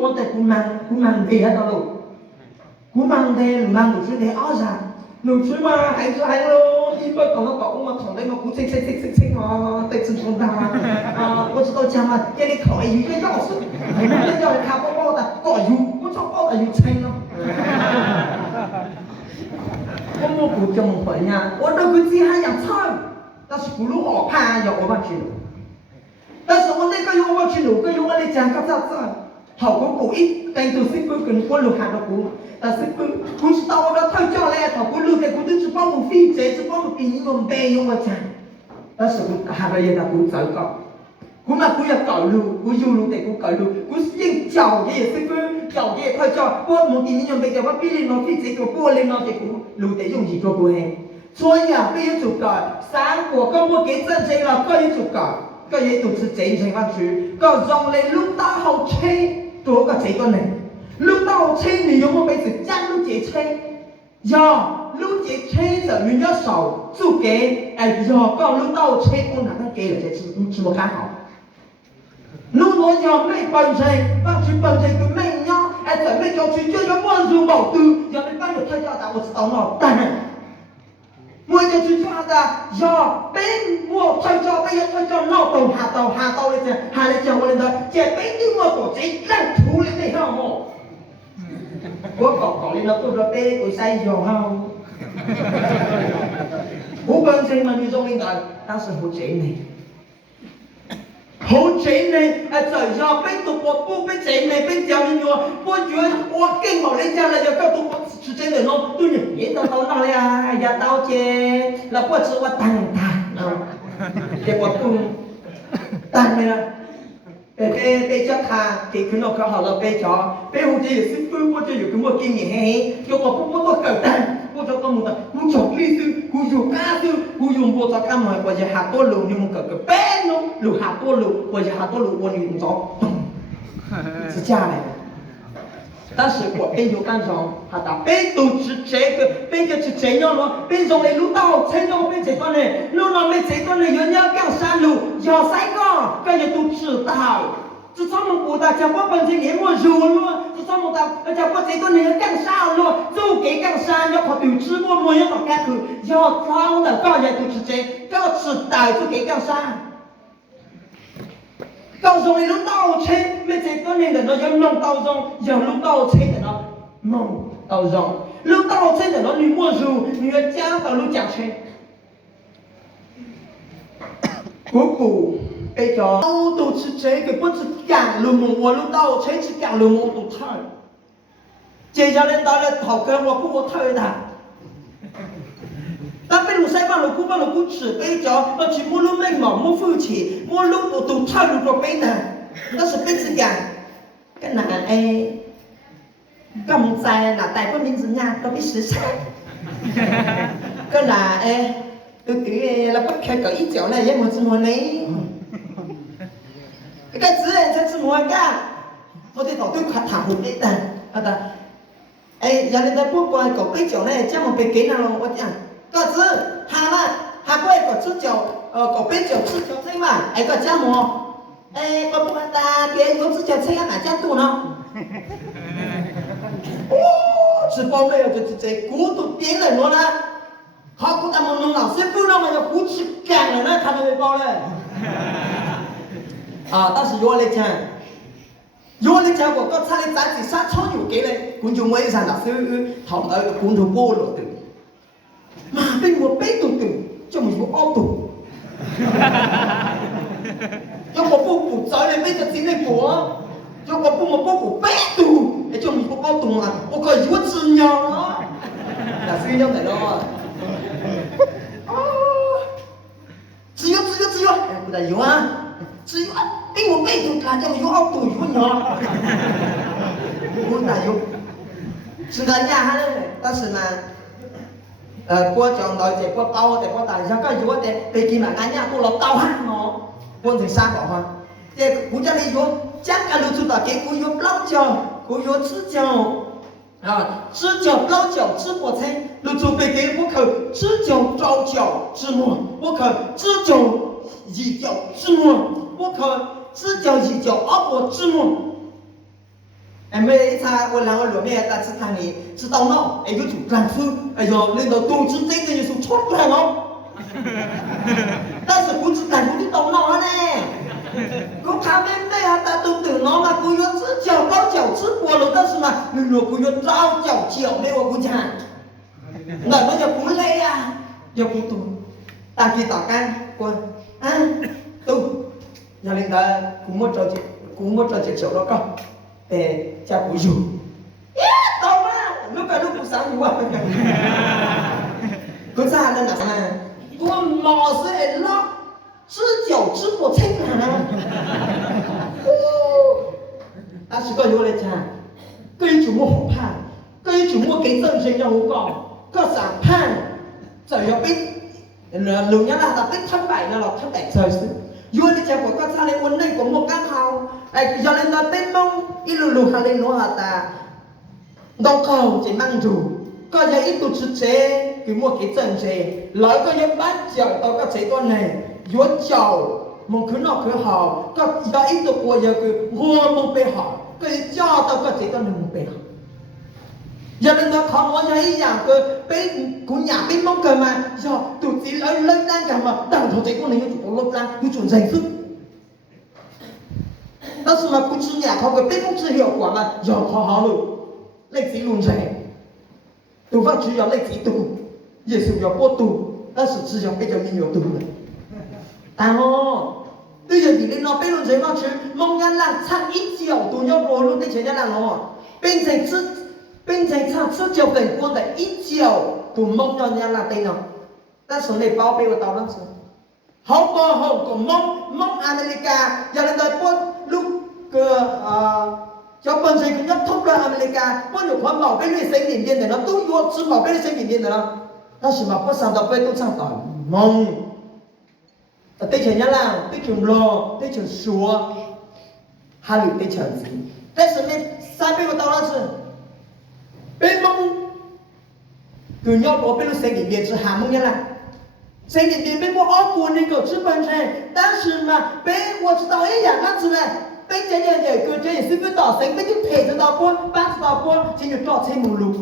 我在古曼地喺度路，古曼地路出嚟啱晒，路出嘛係就係咯，一般講到講我同你我古清啊，對清楚啊，我知道講嘛，叫你考一個鑰匙，你叫你考包的，個我做包的要清咯。我冇古中文呀，我都不知還要唱，但是古路好怕要我們去路。但是我那個用我去路，個用我嚟講個咋子，好過古一，但都是古跟我路行到古，但是古知道我的頭教咧，好過路嘅古都只幫我飛，只幫我變用背用我講，但是古下個嘢就古走個，古嘛古要搞路，古有路嘅古搞路，古應教嘅也是古教嘅頭教，我冇變用背嘅，我比你攞飛這個玻璃攞嘅古路得用一個古係，所以啊，不要做改，三個咁我幾真正啦，不要做改。個嘢都是正情翻住，個讓你碌到後車多個這個人，碌到後車你有冇俾住爭碌這車？呀，碌這車就原咗手租嘅，呀，個碌到後車我哪能給了這次冇看好？碌我要咩本事，翻住本事佢咩呀？準備就去這個萬事無度，要你幫我推掉但我知道咯，但係。我就去抓的，呀，俾我推咗，俾我推咗，攞到下到你只，下你只我哋就，即係俾啲我做自己處理你好冇？我講你那做咗俾佢細咗好，好本身嘛，你做應該，但是好正你，好正你，就要俾到我不俾正你，俾教你我覺得我更好你家了就告訴我。是真的咯，對你也到那里啊，也到街，那或者我等他，結果不等你了，被叫他給佢那個好了被叫，被或者也是被或者有跟我給你嘿，叫我不我搞蛋，我就講我我做律師，我做家政，我用我做幹嘛，或者下多路你們個班咯，路下多路或者下多路我你做，是這樣來的。但是我并有感受，他的并都是这个，并就是这样咯，并从你路到车上并这段嘞，路上没这段嘞，人家讲山路要三个，大家都知道。这他们国大家我本身也没熟咯，这他们大家我这段嘞要讲山咯，就给讲山要靠对直播没有到干去，要装的大家都是这，要知道就给讲山。到時你攞刀車，咩這個年代都要弄刀中，要攞刀車的咯，弄刀中，攞刀車的咯，你沒入，你要講到攞講車。姑姑，被咗，我都是這個，不是講了麼？我攞刀車是講了麼都退。接下來到了頭殼，我不退的。但被路西班路古吃杯着，而且我路没毛没付钱，我路都差路个杯呢，但是杯子讲，跟哪哎，咁在哪带个名字呀，都比食材，跟哪哎，都对，那不开个一脚呢，也没怎么呢，一个字才怎么干，我得到对看谈好杯的，好的，哎，人哋在不管个杯脚呢，这么被给那了，我讲。個字下嘛，下個一個字腳，個邊腳字腳稱嘛，一個叫麼？個不管大嘅有字腳稱啊，哪叫多呢？吃飽沒有？就是這古都點了我呢？好古他們弄老師傅了嘛，要古吃乾了呢，他都沒飽了。啊，但是我來講，我個差你仔子殺錯有幾嘞？觀眾位上老師頭到個觀眾菠蘿的。mà bên một bé tụt cho mình một ô tụt cho một bộ trời này bây giờ chính này của cho một bộ bé tụt để cho mình một ô tụt mà một cái gì chứ nhau đó là suy nhau này đó chỉ có cái này yếu à chỉ có bên một bé tụt là cho mình một ô tụt yếu nhỏ muốn là yếu是的呀，但是呢。過場內就過刀我哋過大上，跟住我哋被見埋眼呀，過落刀黑我，換成三個哈。即係古家你有講緊路出到給古有老腳，古有赤腳啊，赤腳老腳赤膊青，路出被給我靠赤腳招腳之末，我靠赤腳一腳之末，我靠赤腳一腳二膊之末。em mê cha ôn làng ôn lúa mẹ ta chỉ thằng này chỉ tao nó em cứ chủ làm phương ai giờ lên đầu tu chỉ thấy cái gì sụt chót ra không ta sẽ cũng chỉ làm cũng chỉ tao nó nè cũng khá mê mê ta tu từ nó mà cũng nhớ chữ chèo bao chèo chữ bùa rồi ta xem mà lúa cũng nhớ trao chèo chèo đây mà cũng chả đời bây giờ cũng lê à giờ cũng tu ta kia tao can qua tu giờ lên ta cũng một trò chuyện chiều đó con để cha cũng dù tao mà lúc cũng sáng nhiều quá cứ ra nên là mà tôi mò sẽ lo吃酒吃不清啊ta chỉ có vô lên cha cây chủ mua hộp hàng cây chủ mua cái dân sinh nhau còn có sản pan trời ơi biết lùng nhá là ta biết thân bảy là thân bảy trời xứ vô lên cha của con sa lên quân này của một các hào ai giờ lên ta biết mong ít lùng hàng lên nó là ta đâu cầu chỉ mang dù có giờ ít tụt chế cứ mua cái chân chế lấy có những bát chảo tao có chế con này vô chảo mong cứ nọ cứ họ có giờ ít tụt qua giờ cứ mua mong bê họ cái cho tao có chế con đừng bê họ giờ nên tao không có thấy rằng cơ bê của nhà bê mong cơ mà giờ tụt chỉ lấy lên đang cả mà đằng thầu chế con này nó chủ lốp lan nó chuẩn dành sức但是嘛，不知呀，เขาก็เป็น不知hiệu quả mà giờ họ rồi lịch sử luôn rẻ tu pháp只有历史读耶稣有波读但是只有比较你有读了但哦bây giờ thì đến nó bên luôn rẻ mà chứ mong nhân là sang ít chiều tu nhau rồi luôn cái chuyện nhân là nó bên thành sang suốt chiều cảnh quân tại ít chiều tu mong nhau nhân là tên nào ta số này bao bê vào tàu lắm rồi Hồng Kông mong America giờ lên tới quân lúc cho bên này cũng nhất thông qua America có nhiều khoản bảo bên này sinh điểm tiền để nó tu vô chỉ bảo bên này sinh điểm tiền để nó chỉ bảo có sản tập bên tu sang tỏi mong tây trường nhá là tây trường lò tây trường xúa hai lượt tây trường gì tây trường bên sai bên của tao là gì bên mong cứ nhau có bên này sinh điểm tiền chỉ hà mong nhá là sinh điểm tiền bên của áo quần này có chứ bên này但是嘛bên我知道一样那是嘞bên trên nhà cứ trên sư cứ tỏ sáng bên cái thể cho tao buôn bác tao buôn trên nhiều trò trên mù lục